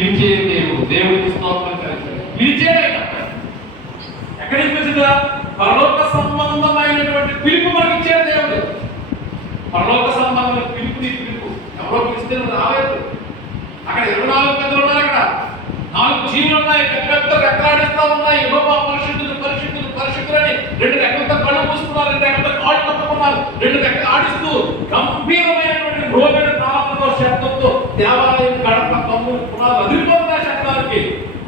పిలిచే దేవుడు, దేవుడికి స్తోత్రం పిలిచేదైన ఎక్కడికి పిలిచిందా? పరలోక సంబంధమైనటువంటి పిలుపు మనకి ఇచ్చే దేవుడు. పరలోక సంబంధమైన పిలుపు నీ పిలుపు. ఎవరో పిలిస్తే రాలేదు. అక్కడ 24 పెద్దలు ఉన్నారు. అక్కడ 4 జీవులు ఉన్నాయి. పెద్ద పెద్ద రెక్కలాడిస్తా ఉన్నాయి. యెహోవా పరిశుద్ధులు పరిశుద్ధులు పరిశుద్ధులని 2 రెక్కలతో కళ్ళు మూసుకున్నారు, 2 రెక్కలతో కాళ్ళు పట్టుకున్నారు, 2 రెక్కలు ఆడిస్తూ గంభీరమైనటువంటి రోగిని తాళంతో శబ్దంతో దేవాలయం గడప తమ్ముడు పునాలు అదిరిపోతున్న శబ్దానికి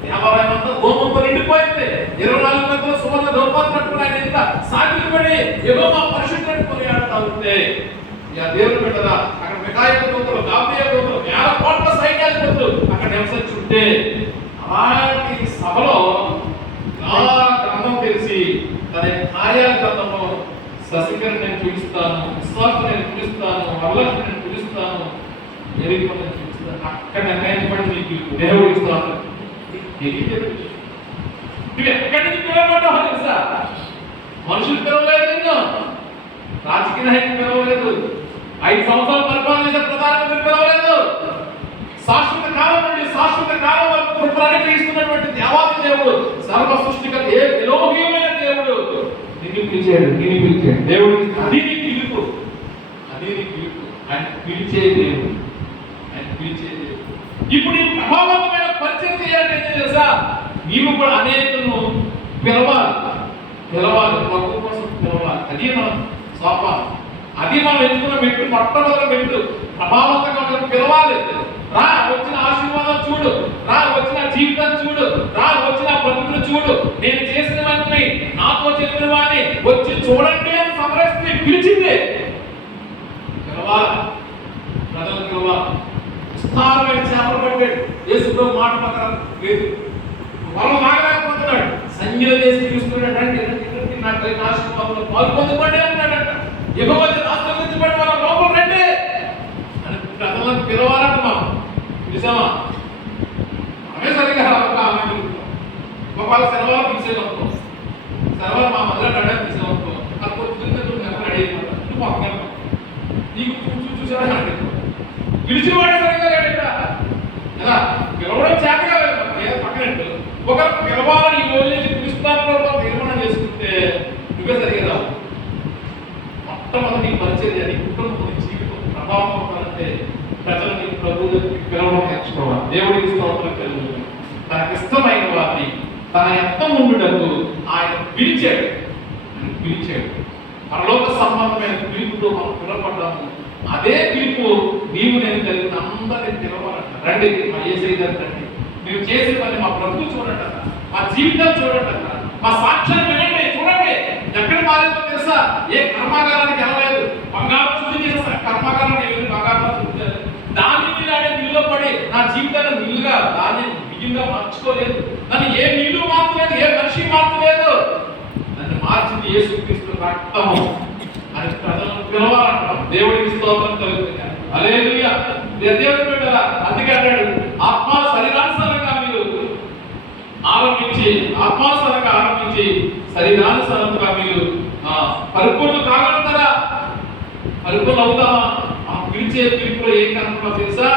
దేవాలయం అంతా హోమంతో నిండిపోయింది. 24 పెద్దలు సువర్ణ దౌర్పాలు పట్టుకుని ఆయన ఎంత సాగిపడి యెహోవా పరిశుద్ధులని కొనియాడుతూ ఉంటే దేవుడు పెట్టదా అక్కడ మిఖాయిల దూతలు, గాబ్రియల్ దూతలు, 1000 కోట్ల సైన్యాల దూతలు అక్కడ నివసించుంటే అలాంటి సభలో గ్రంథం తెలిసి తన కార్యాల గ్రంథంలో శశికర్ నేను పిలుస్తాను, విశ్వాసం నేను పిలుస్తాను, వరలక్ష్మి నేను పిలుస్తాను, ఎరిగిపోయి నేను పిలుస్తాను. అక్కడ నిర్ణయించబడి నీకు దేవుడు ఇస్తాను. నువ్వు ఎక్కడి నుంచి పిలవబడ్డావు తెలుసా? మనుషులు పిలవలేదు, నిన్ను రాజకీయ నాయకులు పిలవలేదు, 5 సంవత్సరాలు పరిపాలన చేసే ప్రధానమంత్రి పిలవలేదు. శాశ్వత కాలం నుండి శాశ్వత కాలం వరకు కృపను అనుగ్రహిస్తున్నటువంటి దేవాది దేవుడు, సర్వ సృష్టికర్త, ఏ ఎలోహీయమైన దేవుడు నిన్ను పిలిచాడు, నిన్ను పిలిచాడు. దేవుడు అది నీ పిలుపు, అది నీ పిలుపు. ఆయన పిలిచే దేవుడు, ఆయన పిలిచే దేవుడు. ఇప్పుడు ఈ ప్రభావవంతమైన పరిచయం చేయాలంటే ఏం తెలుసా? నీవు కూడా అనేకులను పిలవాలి, పిలవాలి, ప్రభు కోసం పిలవాలి. అది మనం సోపానం, అది మనం ఎంచుకున్న మెట్టు, మొట్టమొదటి మెట్టు. ప్రభావవంతంగా పిలవాలి. రా, వచ్చిన ఆశీర్వాదం చూడు, రా, వచ్చిన జీవితం చూడు, రా, వచ్చిన బ్రతుకులు చూడు, నేను చేసినవన్నీ నాతో చెప్పిన వాడిని వచ్చి చూడండి అని సమరస్ని పిలిచింది. పిలవాలి, ప్రజలు పిలవాలి. విస్తారమైన చేపలు పట్టాడు యేసుతో మాట ప్రకారం లేదు, వరం ఆగలేకపోతున్నాడు. సంజ్ఞలు చేసి పిలుస్తున్నాడు, రండి నాకు ఆశీర్వాదంలో పాల్పొందుకోండి అన్నాడట. యెహోవా ఆశీర్వదించబడి మన లోపల రండి అని ప్రజలను పిలవాలంట. మనం పిలిచామా? ఆమె సరిగా ఆమె ఒకవేళ శనివారం పిలిచేదనుకో, శనివారం మా మధ్య రెడీ పిలిచేదనుకో, అది పొద్దున్న రెడీ అయిపోతాడు. నువ్వు పక్కన నీకు చూసేవాడు అంటే పిలిచేవాడే సరిగా లేడట. ఎలా పిలవడం చేతగా పక్కన ఒక పిలవాలని ఈ రోజు నుంచి పిలుస్తాను తీర్మానం చేసుకుంటే నువ్వే సరిగా రావు. మొట్టమొదటి పరిచర్య, నీ కుటుంబం, నీ జీవితం ప్రభావం అంటే ప్రజలని ప్రభువులకు పిలవడం నేర్చుకోవాలి. దేవుడికి స్తోత్రం కలుగుతుంది. తనకి ఇష్టమైన వారిని తన యత్నం ఉండుటకు ఆయన పిలిచాడు, పిలిచాడు. పరలోక సంబంధమైన పిలుపుతో మనం పిలవబడ్డాము. అదే పిలుపు నీవు నేను కలిగిన అందరినీ పిలవాలంట. రండి మా యేసయ్య గారు రండి, మీరు చేసే పని మా బ్రతుకు చూడండి అన్న, మా జీవితం చూడండి అన్న, మా సాక్ష్యం వినండి, చూడండి. ఎక్కడ మారిందో తెలుసా? ఏ కర్మాగారానికి వెళ్ళలేదు, బంగారం శుద్ధి చేస్తా కర్మాగారానికి వెళ్ళి బంగారం శుద్ధి దాన్ని నీళ్ళే మిల్లులో పడి నా జీవితాన్ని మిల్లుగా దాన్ని బియ్యంగా మార్చుకోలేదు. నన్ను ఏ మిల్లు మార్చలేదు, ఏ మనిషి మార్చలేదు. నన్ను మార్చింది యేసుక్రీస్తు రక్తము అని ప్రజలను పిలవాలంటాం. దేవుడికి స్తోత్రం కలుగుతుంది. హల్లెలూయా. దేవుడు బిడ్డలా అందుకే అన్నాడు, ఆత్మానుసారంగా మీరు ఆరంభించి, ఆత్మానుసారంగా ఆరంభించి శరీరానుసారంగా మీరు పరిపూర్ణ కాగలుగుతారా? పరిపూర్ణ అవుతామా? ఆ పిలిచే పిలుపులో ఏం కనుక తెలుసా?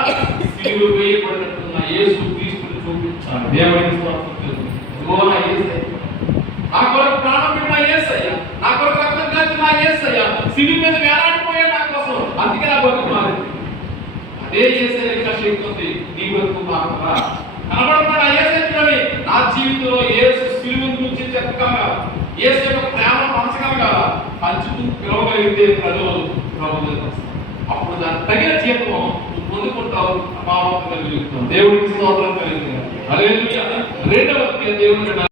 సిలువ వేయబడినట్టున్న యేసు క్రీస్తుని చూపించాలి. దేవుడికి స్తోత్రం కలుగుతుంది. నా యేసయ్య, నా కొరకు ప్రాణం పెట్టిన యేసయ్య, నా కొరకు రక్తం కాచిన యేసయ్య సిలువ మీద వేలాడిపోయాడు నా కోసం, అందుకే నా బతుకు మారింది. అదే యేసయ్య ఇంకా శక్తి ఉంది నీ బతుకు మారుతారా? కనబడుతున్నాడు ఆ యేసయ్యని నా జీవితంలో యేసు సిలువ గురించి చెప్పగలగా, యేసు యొక్క ప్రేమ పంచగలగా, పంచుకు పిలవగలిగితే ప్రజలు ప్రభువులకు వస్తారు. అప్పుడు దానికి తగిన జీవితం పొందుకుంటావు, ప్రభావం కలిగి దేవుడికి స్తోత్రం కలిగింది. హల్లెలూయా. రెండవ దేవుడు